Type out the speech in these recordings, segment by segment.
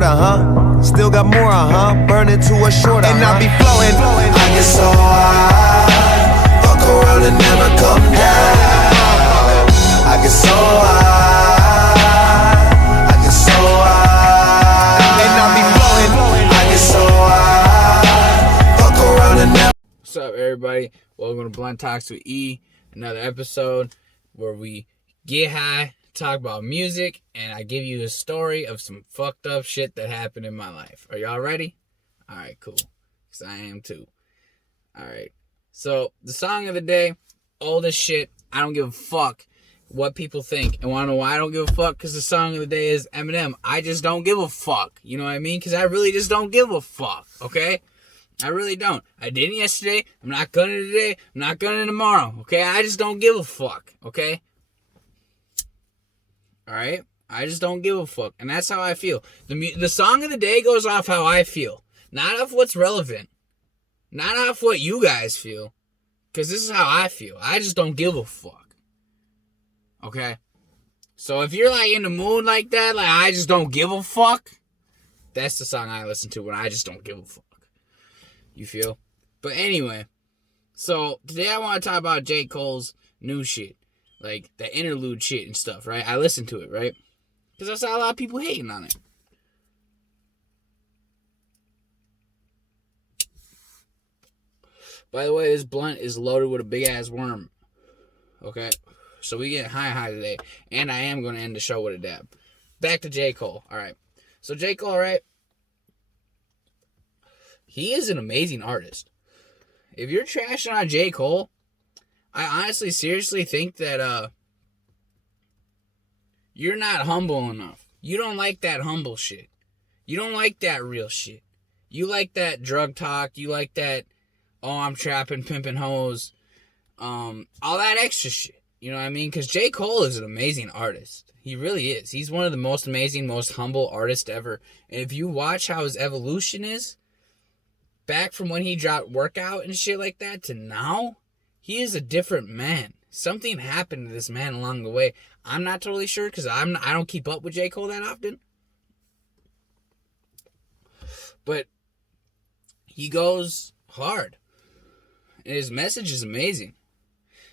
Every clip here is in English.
shorter, huh? Still got more, burning to a shorter, and I be flowing. I get so high, fuck around and never come down. I get so high, I get so high, and I be flowing. I get so high, fuck around and never. What's up, everybody? Welcome to Blunt Talks with E, another episode where we get high, talk about music, and I give you a story of some fucked up shit that happened in my life. Are y'all ready? Alright, cool. Because I am too. Alright. So, the song of the day, old as shit. I don't give a fuck what people think. And want to know why I don't give a fuck? Because the song of the day is Eminem. I just don't give a fuck. You know what I mean? Because I really just don't give a fuck. Okay? I really don't. I didn't yesterday. I'm not gonna today. I'm not gonna tomorrow. Okay? I just don't give a fuck. Okay? Alright? I just don't give a fuck. And that's how I feel. The song of the day goes off how I feel. Not off what's relevant. Not off what you guys feel. Because this is how I feel. I just don't give a fuck. Okay? So if you're like in the mood like that, like I just don't give a fuck, that's the song I listen to when I just don't give a fuck. You feel? But anyway, so today I want to talk about J. Cole's new shit. Like the interlude shit and stuff, right? I listened to it, right? Because I saw a lot of people hating on it. By the way, this blunt is loaded with a big ass worm. Okay? So we get high today. And I am going to end the show with a dab. Back to J. Cole. Alright. So J. Cole, right? He is an amazing artist. If you're trashing on J. Cole, I honestly, seriously think that you're not humble enough. You don't like that humble shit. You don't like that real shit. You like that drug talk. You like that, oh, I'm trapping, pimping hoes. All that extra shit. You know what I mean? Because J. Cole is an amazing artist. He really is. He's one of the most amazing, most humble artists ever. And if you watch how his evolution is, back from when he dropped Workout and shit like that to now, he is a different man. Something happened to this man along the way. I'm not totally sure because I don't keep up with J. Cole that often. But he goes hard. And his message is amazing.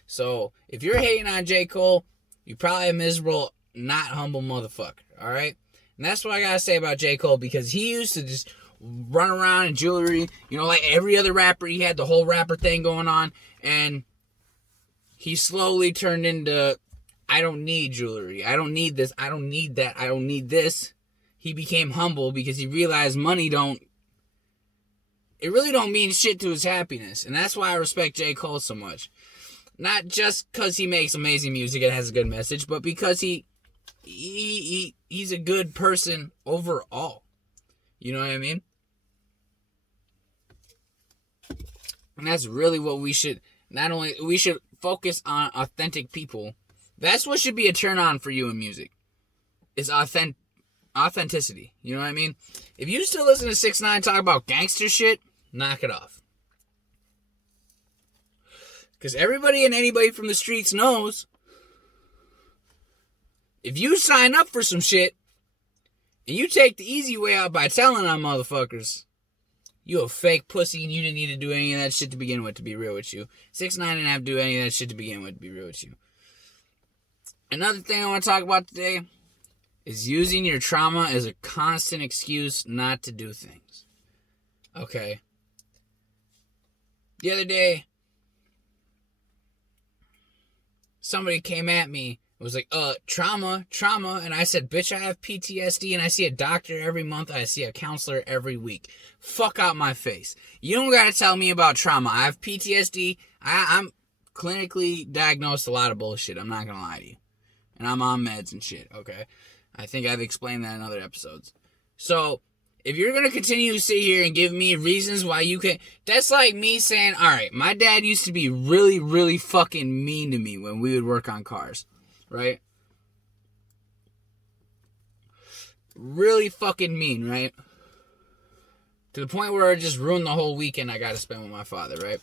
So if you're hating on J. Cole, you're probably a miserable, not humble motherfucker. Alright? And that's what I gotta say about J. Cole, because he used to just run around in jewelry, you know, like every other rapper. He had the whole rapper thing going on, and he slowly turned into, I don't need jewelry, I don't need this, I don't need that, I don't need this. He became humble because he realized money it really don't mean shit to his happiness. And that's why I respect J. Cole so much. Not just because he makes amazing music and has a good message, but because he's a good person overall. You know what I mean? And that's really what we should, we should focus on authentic people. That's what should be a turn on for you in music. Is authenticity. You know what I mean? If you still listen to 6ix9ine talk about gangster shit, knock it off. Because everybody and anybody from the streets knows, if you sign up for some shit, and you take the easy way out by telling on motherfuckers, you a fake pussy and you didn't need to do any of that shit to begin with, to be real with you. 6ix9ine didn't have to do any of that shit to begin with, to be real with you. Another thing I want to talk about today is using your trauma as a constant excuse not to do things. Okay. The other day, somebody came at me. It was like, trauma. And I said, bitch, I have PTSD and I see a doctor every month. I see a counselor every week. Fuck out my face. You don't gotta tell me about trauma. I have PTSD. I'm clinically diagnosed a lot of bullshit. I'm not gonna lie to you. And I'm on meds and shit, okay? I think I've explained that in other episodes. So, if you're gonna continue to sit here and give me reasons why you can't, that's like me saying, alright, my dad used to be really, really fucking mean to me when we would work on cars. Right? Really fucking mean, right? To the point where it just ruined the whole weekend I got to spend with my father, right?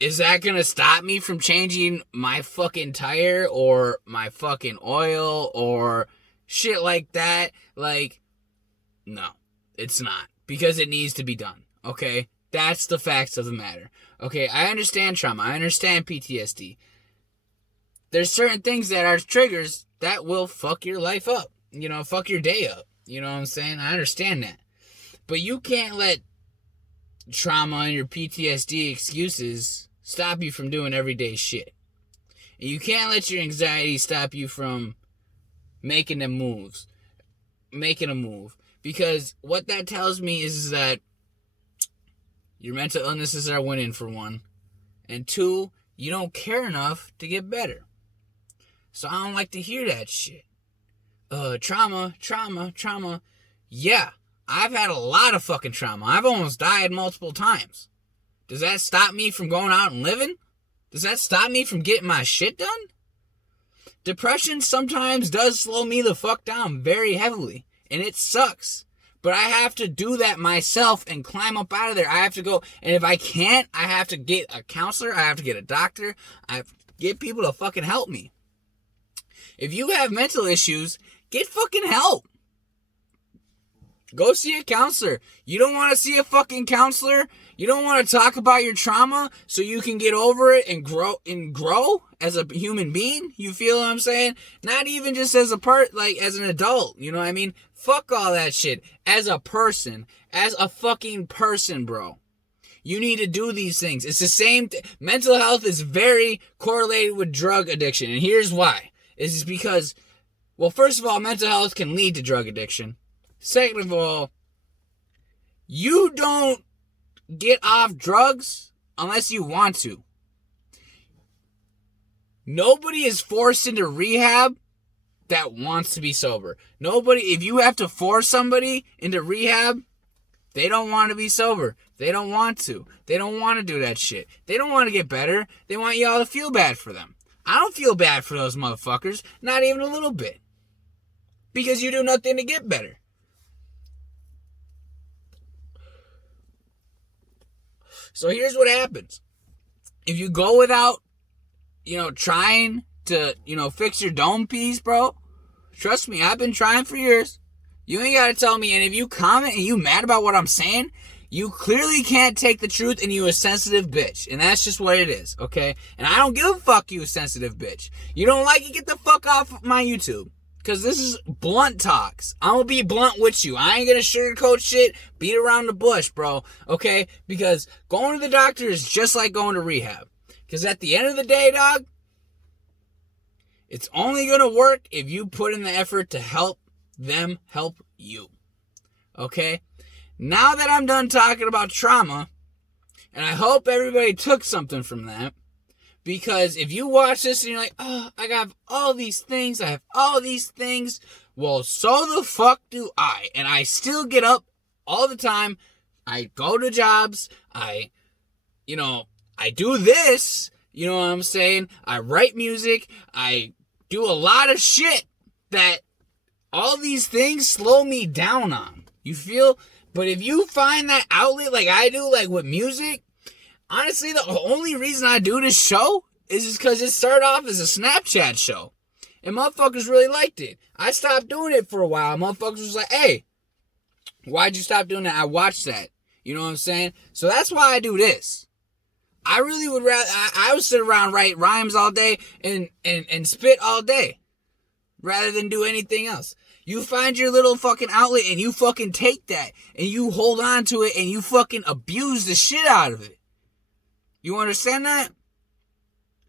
Is that going to stop me from changing my fucking tire or my fucking oil or shit like that, like, no, it's not. Because it needs to be done, okay? That's the facts of the matter. Okay, I understand trauma. I understand PTSD. There's certain things that are triggers that will fuck your life up. You know, fuck your day up. You know what I'm saying? I understand that. But you can't let trauma and your PTSD excuses stop you from doing everyday shit. And you can't let your anxiety stop you from making a move. Because what that tells me is that your mental illnesses are winning, for one. And two, you don't care enough to get better. So I don't like to hear that shit. Trauma. Yeah, I've had a lot of fucking trauma. I've almost died multiple times. Does that stop me from going out and living? Does that stop me from getting my shit done? Depression sometimes does slow me the fuck down very heavily. And it sucks. But I have to do that myself and climb up out of there. I have to go. And if I can't, I have to get a counselor. I have to get a doctor. I have to get people to fucking help me. If you have mental issues, get fucking help. Go see a counselor. You don't want to see a fucking counselor? You don't want to talk about your trauma so you can get over it and grow as a human being? You feel what I'm saying? Not even just as as an adult. You know what I mean? Fuck all that shit. As a person. As a fucking person, bro. You need to do these things. It's the same mental health is very correlated with drug addiction. And here's why. It's because, well, first of all, mental health can lead to drug addiction. Second of all, you don't get off drugs unless you want to. Nobody is forced into rehab that wants to be sober. Nobody, if you have to force somebody into rehab, they don't want to be sober. They don't want to. They don't want to do that shit. They don't want to get better. They want y'all to feel bad for them. I don't feel bad for those motherfuckers, not even a little bit. Because you do nothing to get better. So here's what happens. If you go without, trying to, fix your dome piece, bro, trust me, I've been trying for years. You ain't got to tell me. And if you comment and you mad about what I'm saying, you clearly can't take the truth and you a sensitive bitch. And that's just what it is, okay? And I don't give a fuck, you a sensitive bitch. You don't like it, get the fuck off my YouTube. Because this is blunt talks. I'm going to be blunt with you. I ain't going to sugarcoat shit, beat around the bush, bro. Okay? Because going to the doctor is just like going to rehab. Because at the end of the day, dog, it's only going to work if you put in the effort to help them help you. Okay? Now that I'm done talking about trauma, and I hope everybody took something from that, because if you watch this and you're like, oh, I have all these things, well, so the fuck do I. And I still get up all the time. I go to jobs. I do this. You know what I'm saying? I write music. I do a lot of shit that all these things slow me down on. You feel? But if you find that outlet like I do, like with music, honestly, the only reason I do this show is just because it started off as a Snapchat show. And motherfuckers really liked it. I stopped doing it for a while. Motherfuckers was like, hey, why'd you stop doing that? I watched that. You know what I'm saying? So that's why I do this. I really would rather, I would sit around, write rhymes all day and spit all day rather than do anything else. You find your little fucking outlet and you fucking take that and you hold on to it and you fucking abuse the shit out of it. You understand that?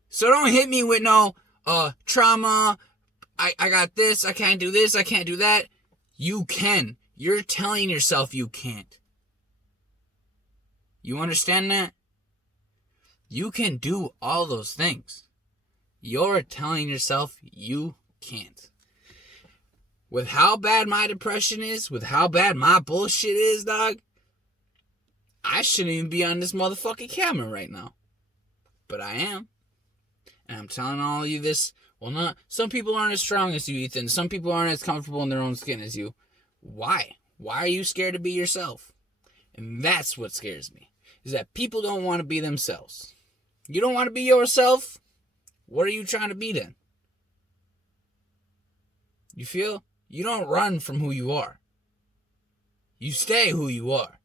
So don't hit me with no trauma. I got this. I can't do this. I can't do that. You can. You're telling yourself you can't. You understand that? You can do all those things. You're telling yourself you can't. With how bad my depression is, with how bad my bullshit is, dog, I shouldn't even be on this motherfucking camera right now. But I am. And I'm telling all of you this. Well, not. Some people aren't as strong as you, Ethan. Some people aren't as comfortable in their own skin as you. Why? Why are you scared to be yourself? And that's what scares me. Is that people don't want to be themselves. You don't want to be yourself? What are you trying to be then? You feel? You don't run from who you are. You stay who you are.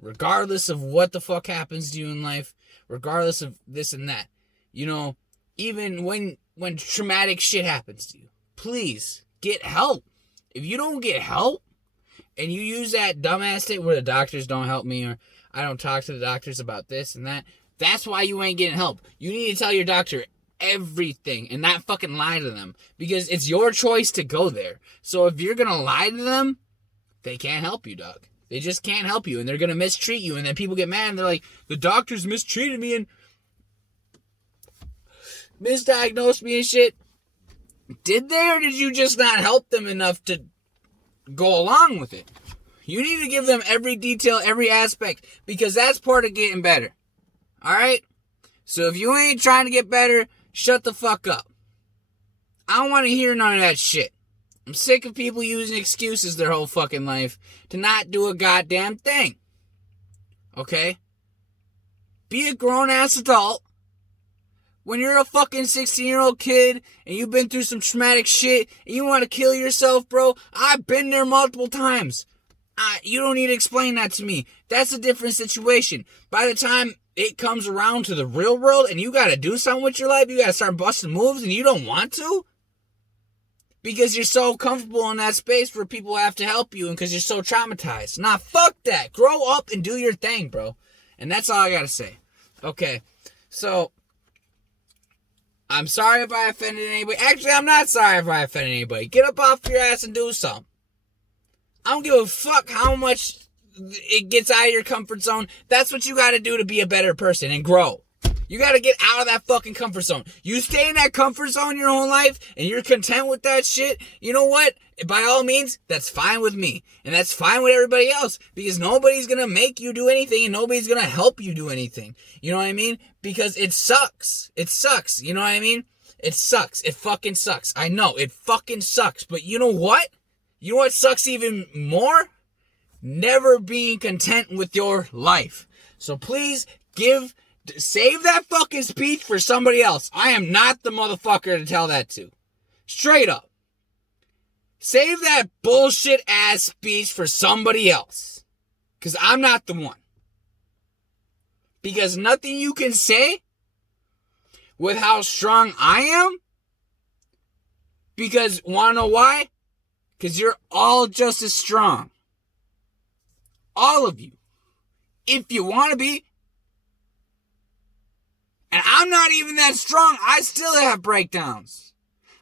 Regardless of what the fuck happens to you in life, regardless of this and that. You know, even when traumatic shit happens to you, please get help. If you don't get help, and you use that dumbass thing where the doctors don't help me, or I don't talk to the doctors about this and that, that's why you ain't getting help. You need to tell your doctor everything and not fucking lie to them, because it's your choice to go there. So if you're gonna lie to them, they can't help you, dog. They just can't help you, and they're gonna mistreat you, and then people get mad and they're like, the doctors mistreated me and misdiagnosed me and shit. Did they, or did you just not help them enough to go along with it? You need to give them every detail, every aspect, because that's part of getting better. Alright? So if you ain't trying to get better, shut the fuck up. I don't want to hear none of that shit. I'm sick of people using excuses their whole fucking life to not do a goddamn thing. Okay? Be a grown-ass adult. When you're a fucking 16-year-old kid and you've been through some traumatic shit and you want to kill yourself, bro, I've been there multiple times. You don't need to explain that to me. That's a different situation. By the time it comes around to the real world and you got to do something with your life, you got to start busting moves and you don't want to, because you're so comfortable in that space where people have to help you and because you're so traumatized. Nah, fuck that. Grow up and do your thing, bro. And that's all I got to say. Okay, so I'm sorry if I offended anybody. Actually, I'm not sorry if I offended anybody. Get up off your ass and do something. I don't give a fuck how much it gets out of your comfort zone. That's what you got to do to be a better person and grow. You got to get out of that fucking comfort zone. You stay in that comfort zone your whole life and you're content with that shit. You know what? By all means, that's fine with me. And that's fine with everybody else, because nobody's going to make you do anything and nobody's going to help you do anything. You know what I mean? Because it sucks. It sucks. You know what I mean? It sucks. It fucking sucks. I know. It fucking sucks. But you know what? You know what sucks even more? Never being content with your life. So please save that fucking speech for somebody else. I am not the motherfucker to tell that to. Straight up. Save that bullshit ass speech for somebody else. Because I'm not the one. Because nothing you can say with how strong I am. Because, wanna know why? Because you're all just as strong. All of you. If you want to be. And I'm not even that strong. I still have breakdowns.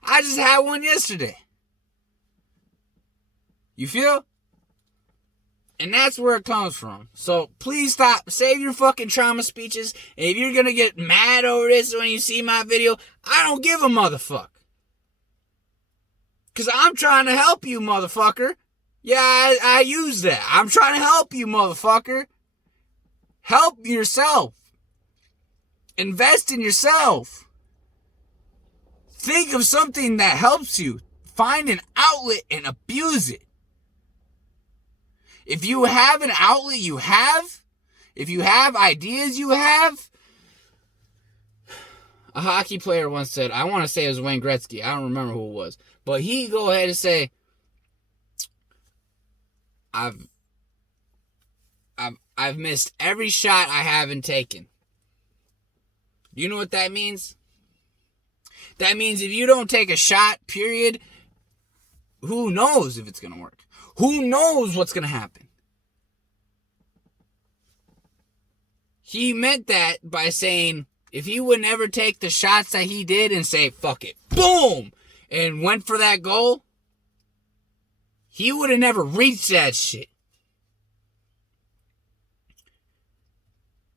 I just had one yesterday. You feel? And that's where it comes from. So please stop. Save your fucking trauma speeches. And if you're going to get mad over this when you see my video, I don't give a motherfucker. Because I'm trying to help you, motherfucker. Yeah, I use that. I'm trying to help you, motherfucker. Help yourself. Invest in yourself. Think of something that helps you. Find an outlet and abuse it. If you have an outlet, you have. If you have ideas, you have. A hockey player once said, I want to say it was Wayne Gretzky. I don't remember who it was. But he go ahead and say, I've missed every shot I haven't taken. You know what that means? That means if you don't take a shot, period, who knows if it's going to work? Who knows what's going to happen? He meant that by saying, if he would never take the shots that he did and say, fuck it, boom, and went for that goal, he would have never reached that shit.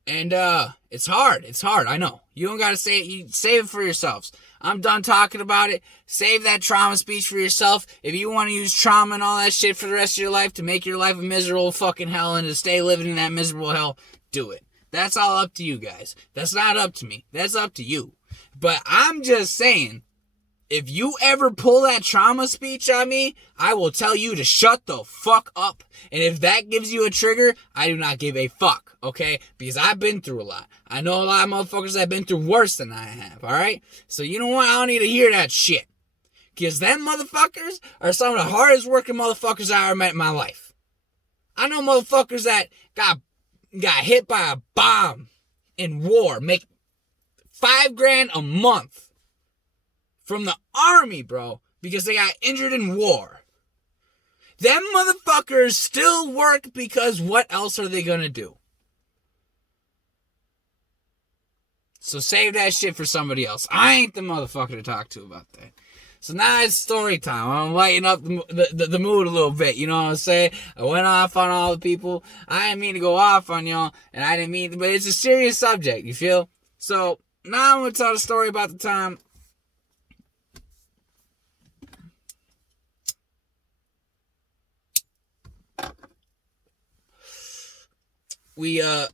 And it's hard. It's hard. I know. You don't got to say it. You save it for yourselves. I'm done talking about it. Save that trauma speech for yourself. If you want to use trauma and all that shit for the rest of your life to make your life a miserable fucking hell and to stay living in that miserable hell, do it. That's all up to you guys. That's not up to me. That's up to you. But I'm just saying, if you ever pull that trauma speech on me, I will tell you to shut the fuck up. And if that gives you a trigger, I do not give a fuck, okay? Because I've been through a lot. I know a lot of motherfuckers that have been through worse than I have, alright? So you know what? I don't need to hear that shit. Because them motherfuckers are some of the hardest working motherfuckers I ever met in my life. I know motherfuckers that got hit by a bomb in war, make $5,000 a month from the army, bro, because they got injured in war. Them motherfuckers still work because what else are they gonna do? So save that shit for somebody else. I ain't the motherfucker to talk to about that. So now it's story time. I'm lighting up the mood a little bit. You know what I'm saying? I went off on all the people. I didn't mean to go off on y'all. And I didn't mean to, but it's a serious subject. You feel? So now I'm going to tell the story about the time me and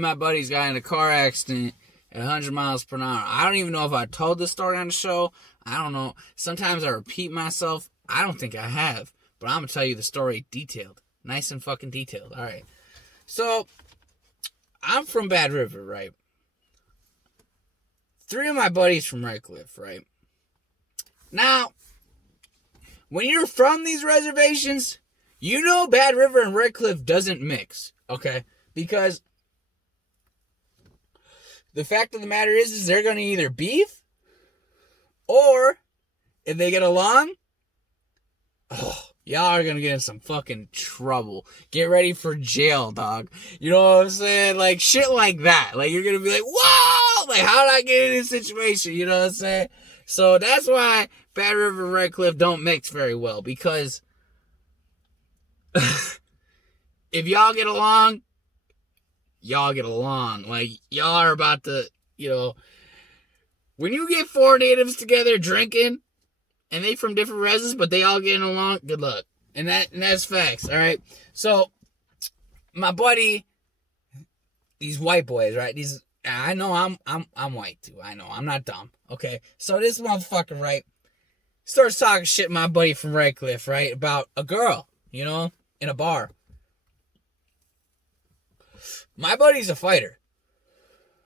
my buddies got in a car accident at 100 miles per hour. I don't even know if I told this story on the show. I don't know. Sometimes I repeat myself. I don't think I have. But I'm going to tell you the story detailed. Nice and fucking detailed. All right. So, I'm from Bad River, right? 3 of my buddies from Redcliffe, right? Now, when you're from these reservations, you know Bad River and Redcliffe doesn't mix, okay? Because the fact of the matter is they're going to either beef, or if they get along, y'all are going to get in some fucking trouble. Get ready for jail, dog. You know what I'm saying? Like, shit like that. Like, you're going to be like, whoa! Like, how did I get in this situation? You know what I'm saying? So, that's why Bad River and Redcliffe don't mix very well. Because if y'all get along, y'all get along. Like, y'all are about to, you know, when you get 4 natives together drinking, and they from different reses, but they all getting along, good luck. And that's facts, all right? So, my buddy, these white boys, right? I know I'm white too. I know, I'm not dumb, okay? So this motherfucker, right, starts talking shit to my buddy from Redcliffe, right, about a girl, you know, in a bar. My buddy's a fighter,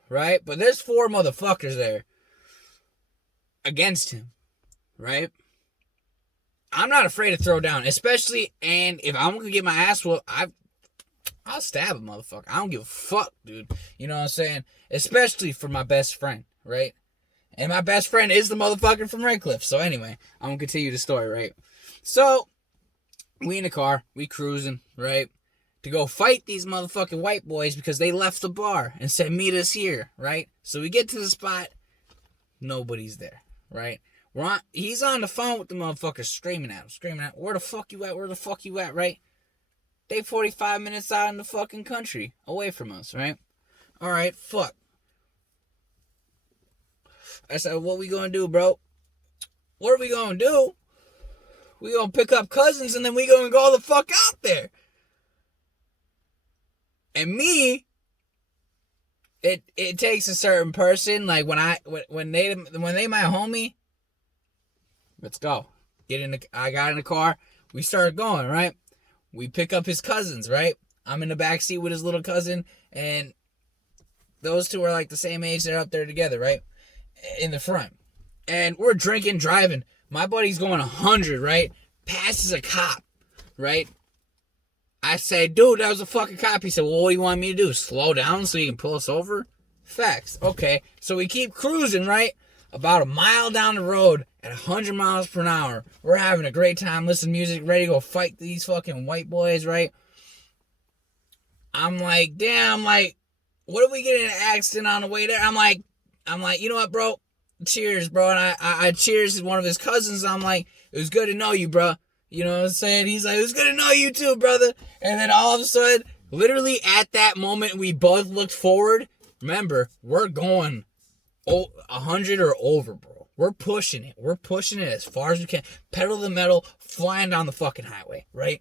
right? But there's 4 motherfuckers there against him, right? I'm not afraid to throw down, especially, and if I'm gonna get my ass whooped, I'll stab a motherfucker. I don't give a fuck, dude. You know what I'm saying? Especially for my best friend, right? And my best friend is the motherfucker from Redcliffe. So anyway, I'm gonna continue the story, right? So, we in the car, we cruising, right? To go fight these motherfucking white boys because they left the bar and said, meet us here, right? So we get to the spot, nobody's there, right? He's on the phone with the motherfuckers screaming at him, where the fuck you at, where the fuck you at, right? They 45 minutes out in the fucking country, away from us, right? Alright, fuck. I said, what we gonna do, bro? What are we gonna do? We gonna pick up cousins and then we gonna go the fuck out there. And me, it takes a certain person, like when they my homie, let's go. I got in the car, we started going, right? We pick up his cousins, right? I'm in the backseat with his little cousin, and those 2 are like the same age, they're up there together, right? In the front. And we're drinking, driving. My buddy's going 100, right? Passes a cop, right? I said, dude, that was a fucking cop. He said, well, what do you want me to do? Slow down so you can pull us over? Facts. Okay. So we keep cruising, right? About a mile down the road at 100 miles per hour. We're having a great time, listening to music, ready to go fight these fucking white boys, right? I'm like, damn, like, what if we get in an accident on the way there? I'm like, you know what, bro? Cheers, bro. And I cheers one of his cousins. I'm like, it was good to know you, bro. You know what I'm saying? He's like, it was good to know you too, brother. And then all of a sudden, literally at that moment, we both looked forward. Remember, we're going 100 or over, bro. We're pushing it. We're pushing it as far as we can. Pedal to the metal, flying down the fucking highway, right?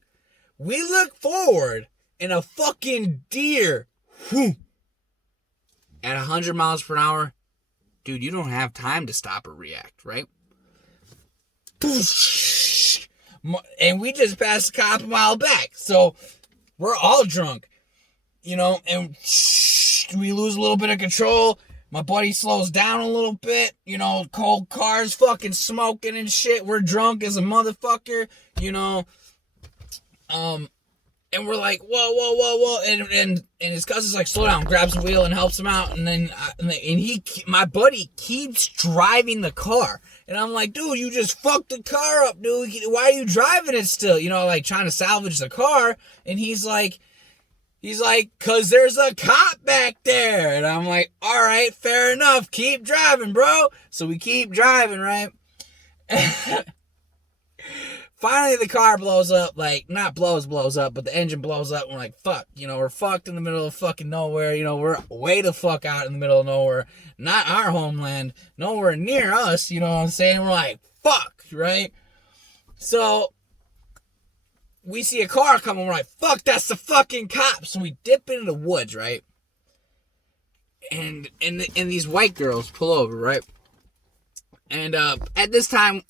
We look forward, and a fucking deer, whoo, at 100 miles per hour, dude, you don't have time to stop or react, right? And we just passed the cop a mile back. So we're all drunk, you know, and we lose a little bit of control. My buddy slows down a little bit, you know, cold cars, fucking smoking and shit. We're drunk as a motherfucker, you know. And we're like, whoa. And his cousin's like, slow down, grabs the wheel and helps him out. And then, my buddy keeps driving the car. And I'm like, dude, you just fucked the car up, dude. Why are you driving it still? You know, like trying to salvage the car. And he's like, cause there's a cop back there. And I'm like, all right, fair enough. Keep driving, bro. So we keep driving, right? Finally, the car blows up, like, not blows up, but the engine blows up. We're like, fuck, you know, we're fucked in the middle of fucking nowhere. You know, we're way the fuck out in the middle of nowhere. Not our homeland, nowhere near us, you know what I'm saying? We're like, fuck, right? So, we see a car coming, we're like, fuck, that's the fucking cop. So we dip into the woods, right? And these white girls pull over, right? And at this time,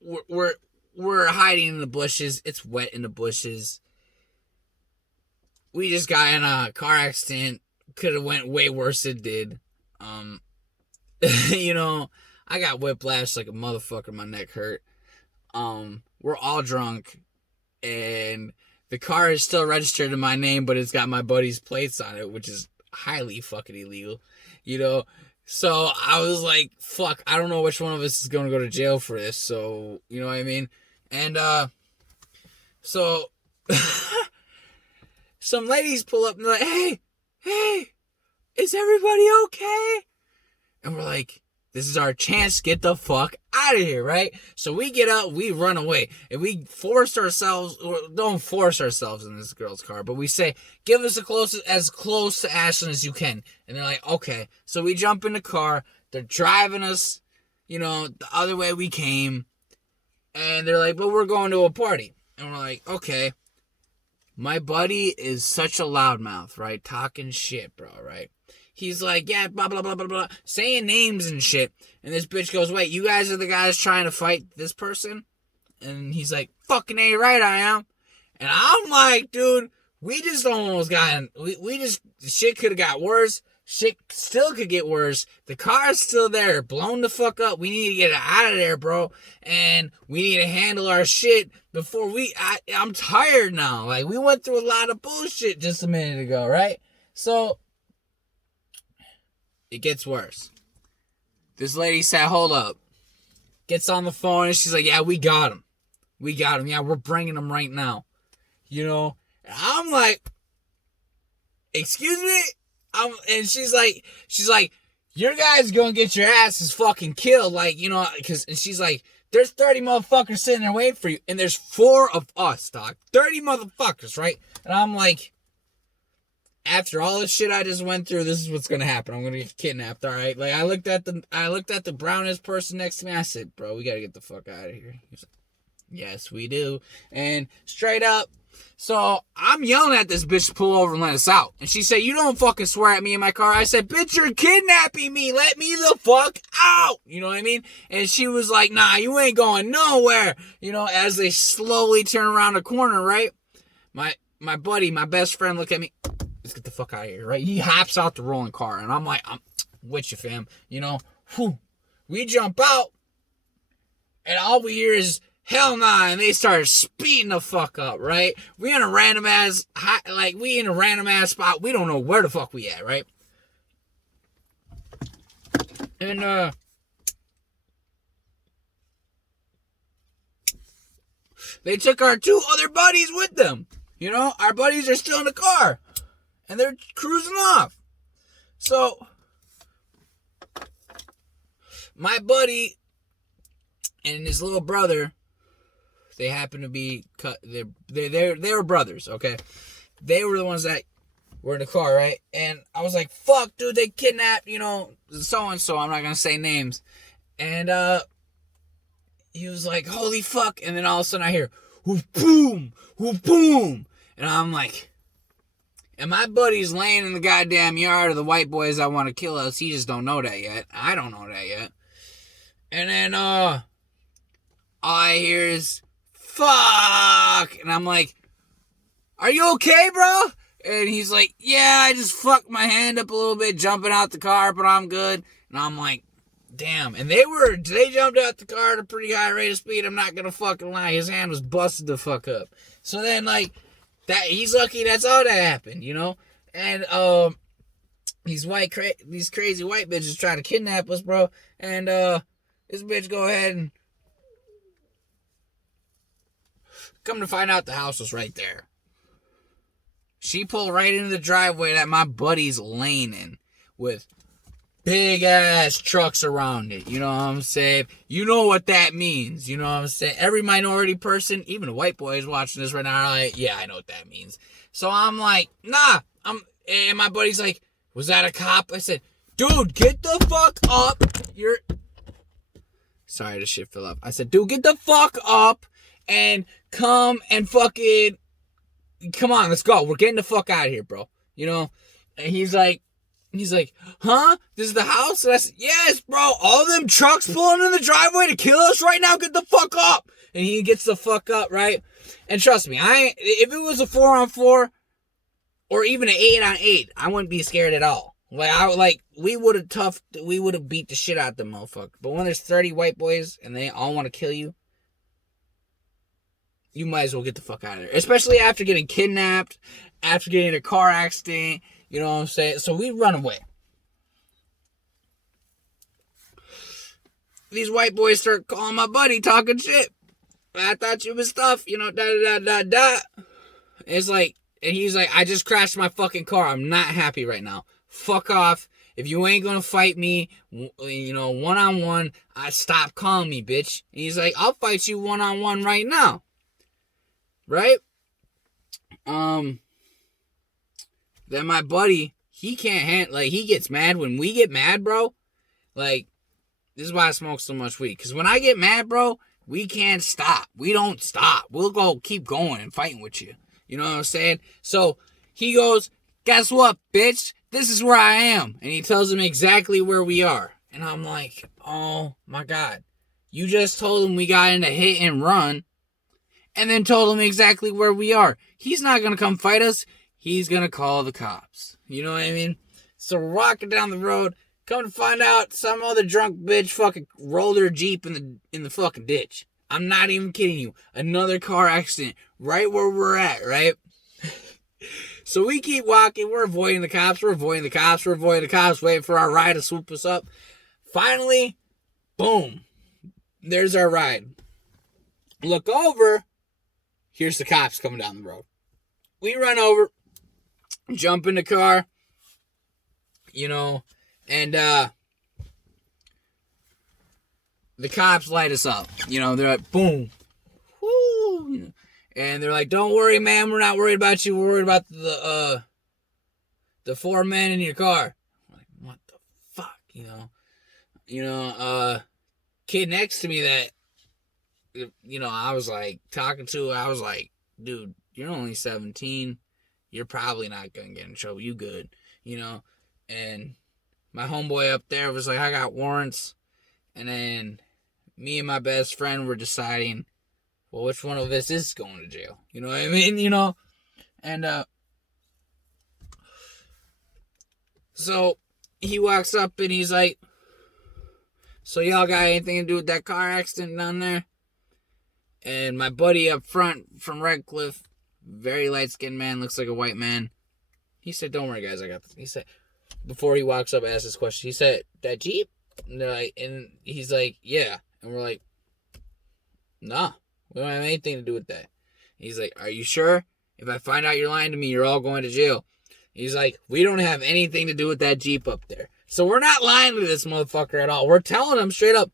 we're hiding in the bushes. It's wet in the bushes. We just got in a car accident. Could have went way worse than it did. You know, I got whiplash like a motherfucker. My neck hurt. We're all drunk. And the car is still registered in my name, but it's got my buddy's plates on it, which is highly fucking illegal. You know? So I was like, fuck, I don't know which one of us is going to go to jail for this. So, you know what I mean? And, so, some ladies pull up and they're like, hey, is everybody okay? And we're like, this is our chance to get the fuck out of here, right? So we get up, we run away, and we don't force ourselves in this girl's car, but we say, give us as close to Ashland as you can. And they're like, okay. So we jump in the car, they're driving us, you know, the other way we came. And they're like, but we're going to a party. And we're like, okay. My buddy is such a loudmouth, right? Talking shit, bro, right? He's like, yeah, blah, blah, blah, blah, blah. Saying names and shit. And this bitch goes, wait, you guys are the guys trying to fight this person? And he's like, fucking A right I am. And I'm like, dude, we just almost shit could have got worse. Shit still could get worse. The car's still there, blown the fuck up. We need to get it out of there, bro. And we need to handle our shit before I'm tired now. Like, we went through a lot of bullshit just a minute ago, right? So, it gets worse. This lady said, hold up. Gets on the phone and she's like, yeah, we got him. Yeah, we're bringing him right now. You know? And I'm like, excuse me? And she's like, your guys gonna get your asses fucking killed, like, you know, and she's like, there's 30 motherfuckers sitting there waiting for you, and there's 4 of us, dog, 30 motherfuckers, right? And I'm like, after all the shit I just went through, this is what's gonna happen. I'm gonna get kidnapped, all right? Like, I looked at the brownest person next to me. I said, bro, we gotta get the fuck out of here. He was like, yes, we do. And straight up. So, I'm yelling at this bitch to pull over and let us out. And she said, you don't fucking swear at me in my car. I said, bitch, you're kidnapping me. Let me the fuck out. You know what I mean? And she was like, nah, you ain't going nowhere. You know, as they slowly turn around the corner, right? My buddy, my best friend, look at me. Let's get the fuck out of here, right? He hops out the rolling car. And I'm like, I'm with you, fam. You know, we jump out. And all we hear is, hell nah, and they started speeding the fuck up, right? We in a random ass spot. We don't know where the fuck we at, right? And, they took our 2 other buddies with them. You know, our buddies are still in the car. And they're cruising off. So, my buddy and his little brother, they happen to be they were brothers, okay? They were the ones that were in the car, right? And I was like, fuck, dude, they kidnapped, you know, so-and-so. I'm not going to say names. And he was like, holy fuck. And then all of a sudden I hear, whoof, boom, whoof, boom. And I'm like, and my buddy's laying in the goddamn yard of the white boys that want to kill us. He just don't know that yet. I don't know that yet. And then all I hear is, fuck. And I'm like, are you okay, bro? And he's like, yeah, I just fucked my hand up a little bit jumping out the car, but I'm good. And I'm like, damn. And they jumped out the car at a pretty high rate of speed. I'm not going to fucking lie. His hand was busted the fuck up. So then, like, that he's lucky that's all that happened, you know? And, these crazy white bitches trying to kidnap us, bro. And, this bitch go ahead and come to find out the house was right there. She pulled right into the driveway that my buddy's laying in with big ass trucks around it. You know what I'm saying? You know what that means. You know what I'm saying? Every minority person, even the white boys watching this right now, are like, yeah, I know what that means. So I'm like, nah. And my buddy's like, was that a cop? I said, dude, get the fuck up. Sorry, the shit fell up. I said, dude, get the fuck up and come and fucking, come on, let's go. We're getting the fuck out of here, bro. You know? And he's like, huh? This is the house? And I said, yes, bro. All them trucks pulling in the driveway to kill us right now? Get the fuck up. And he gets the fuck up, right? And trust me, if it was a 4-on-4 or even an 8-on-8, I wouldn't be scared at all. We would have beat the shit out of the motherfucker. But when there's 30 white boys and they all want to kill you, you might as well get the fuck out of there. Especially after getting kidnapped, after getting in a car accident, you know what I'm saying? So we run away. These white boys start calling my buddy, talking shit. I thought you was tough, you know, da. It's like, and he's like, I just crashed my fucking car. I'm not happy right now. Fuck off. If you ain't gonna fight me, you know, one-on-one, stop calling me, bitch. And he's like, I'll fight you one-on-one right now. Right? Then my buddy, he can't handle, like, he gets mad. When we get mad, bro, like, this is why I smoke so much weed. Because when I get mad, bro, we can't stop. We don't stop. We'll go keep going and fighting with you. You know what I'm saying? So he goes, guess what, bitch? This is where I am. And he tells him exactly where we are. And I'm like, oh my God. You just told him we got in a hit and run. And then told him exactly where we are. He's not going to come fight us. He's going to call the cops. You know what I mean? So we're walking down the road. Come to find out, some other drunk bitch fucking rolled her Jeep in the fucking ditch. I'm not even kidding you. Another car accident right where we're at, right? So we keep walking. We're avoiding the cops. Waiting for our ride to swoop us up. Finally, boom. There's our ride. Look over. Here's the cops coming down the road. We run over. Jump in the car. You know. And the cops light us up. You know, they're like, boom. Woo. And they're like, don't worry, man. We're not worried about you. We're worried about the 4 men in your car. I'm like, what the fuck? You know, kid next to me that, you know, I was like talking to, I was like, dude, you're only 17. You're probably not going to get in trouble. You good, you know? And my homeboy up there was like, I got warrants. And then me and my best friend were deciding, well, which one of us is going to jail? You know what I mean? You know? And, so he walks up and he's like, so y'all got anything to do with that car accident down there? And my buddy up front from Redcliffe, very light-skinned man, looks like a white man. He said, don't worry, guys, I got this. He said, before he walks up, asks this question, he said, that Jeep? And he's like, yeah. And we're like, nah, we don't have anything to do with that. He's like, are you sure? If I find out you're lying to me, you're all going to jail. He's like, we don't have anything to do with that Jeep up there. So we're not lying to this motherfucker at all. We're telling him straight up,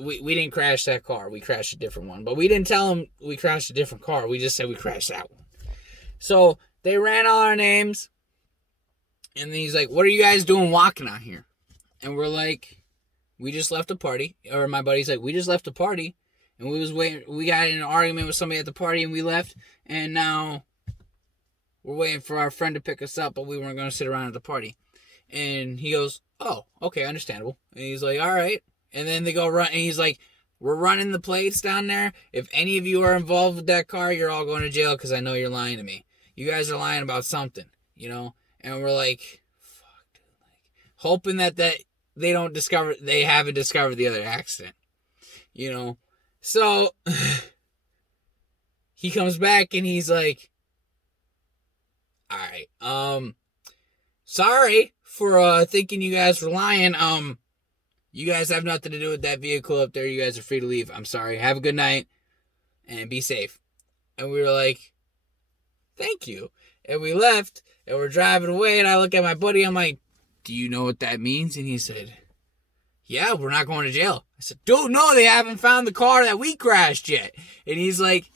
we didn't crash that car. We crashed a different one. But we didn't tell him we crashed a different car. We just said we crashed that one. So they ran all our names. And then he's like, what are you guys doing walking out here? And we're like, we just left a party. Or my buddy's like, we just left a party. And we was waiting. We got in an argument with somebody at the party and we left. And now we're waiting for our friend to pick us up, but we weren't going to sit around at the party. And he goes, oh, okay, understandable. And he's like, all right. And then they go run. And he's like, we're running the plates down there. If any of you are involved with that car, you're all going to jail because I know you're lying to me. you guys are lying about something, you know? And we're like, fuck, dude. Like, hoping that they haven't discovered the other accident, you know? So, he comes back and he's like, all right, sorry for thinking you guys were lying. You guys have nothing to do with that vehicle up there. You guys are free to leave. I'm sorry. Have a good night and be safe. And we were like, thank you. And we left and we're driving away. And I look at my buddy. I'm like, do you know what that means? And he said, yeah, we're not going to jail. I said, dude, no, they haven't found the car that we crashed yet. And he's like,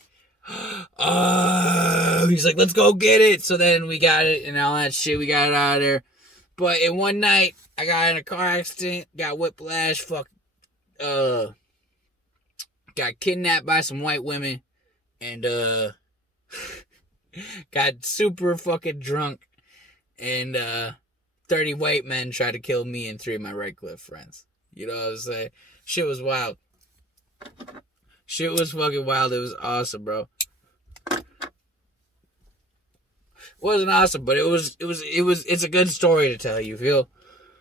oh, he's like, let's go get it. So then we got it and all that shit. We got it out of there. But in one night, I got in a car accident, got whiplash, got kidnapped by some white women, and got super fucking drunk, and 30 white men tried to kill me and 3 of my Redcliffe friends. You know what I'm saying? Shit was wild. Shit was fucking wild. It was awesome, bro. Wasn't awesome, but it's a good story to tell, you feel?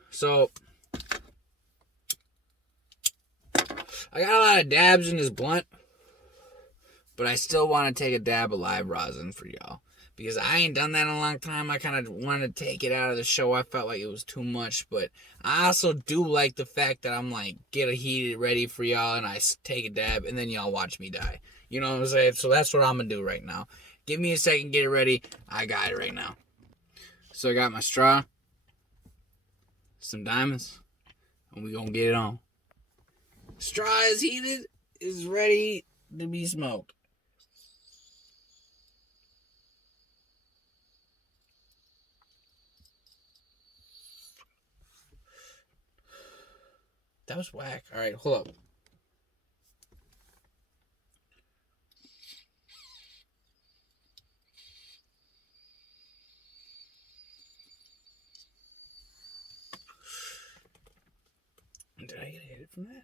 So I got a lot of dabs in this blunt, but I still want to take a dab of live rosin for y'all because I ain't done that in a long time. I kind of wanted to take it out of the show. I felt like it was too much, but I also do like the fact that I'm like, get a heated ready for y'all and I take a dab and then y'all watch me die. You know what I'm saying? So that's what I'm going to do right now. Give me a second, get it ready. I got it right now. So I got my straw, some diamonds, and we gonna get it on. Straw is heated, is ready to be smoked. That was whack. All right, hold up. Did I get a hit from that?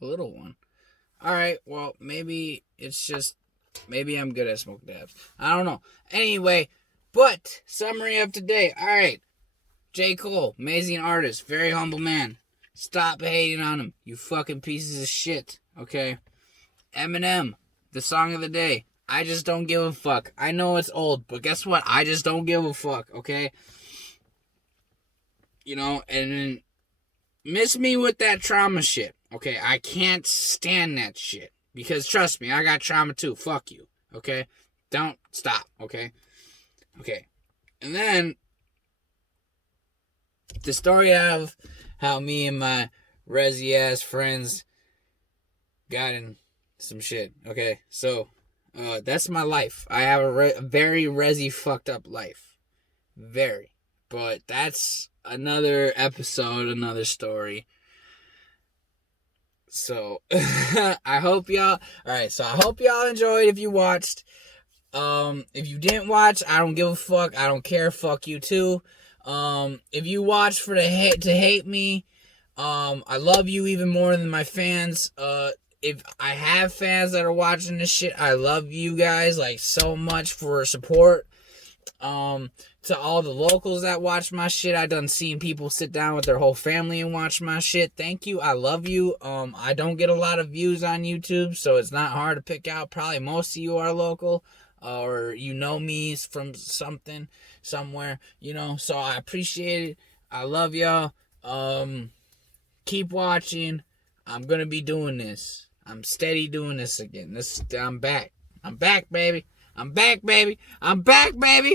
A little one. Alright, well, maybe I'm good at smoke dabs. I don't know. Anyway, but, summary of today. Alright, J. Cole, amazing artist, very humble man. Stop hating on him, you fucking pieces of shit, okay? Eminem, the song of the day. I just don't give a fuck. I know it's old, but guess what? I just don't give a fuck, okay? You know, and then miss me with that trauma shit. Okay, I can't stand that shit. Because trust me, I got trauma too. Fuck you. Okay? Don't stop. Okay? Okay. And then the story of how me and my resi ass friends got in some shit. Okay? So, that's my life. I have a very resi fucked up life. Very. But that's another episode, another story. So, I hope y'all enjoyed if you watched. If you didn't watch, I don't give a fuck. I don't care. Fuck you too. If you watch to hate me, I love you even more than my fans. If I have fans that are watching this shit, I love you guys like so much for support. To all the locals that watch my shit, I done seen people sit down with their whole family and watch my shit. Thank you. I love you. I don't get a lot of views on YouTube, so it's not hard to pick out. Probably most of you are local, or you know me from something, somewhere, you know, so I appreciate it. I love y'all. Keep watching. I'm gonna be doing this. I'm steady doing this again. I'm back. I'm back, baby. I'm back, baby. I'm back, baby.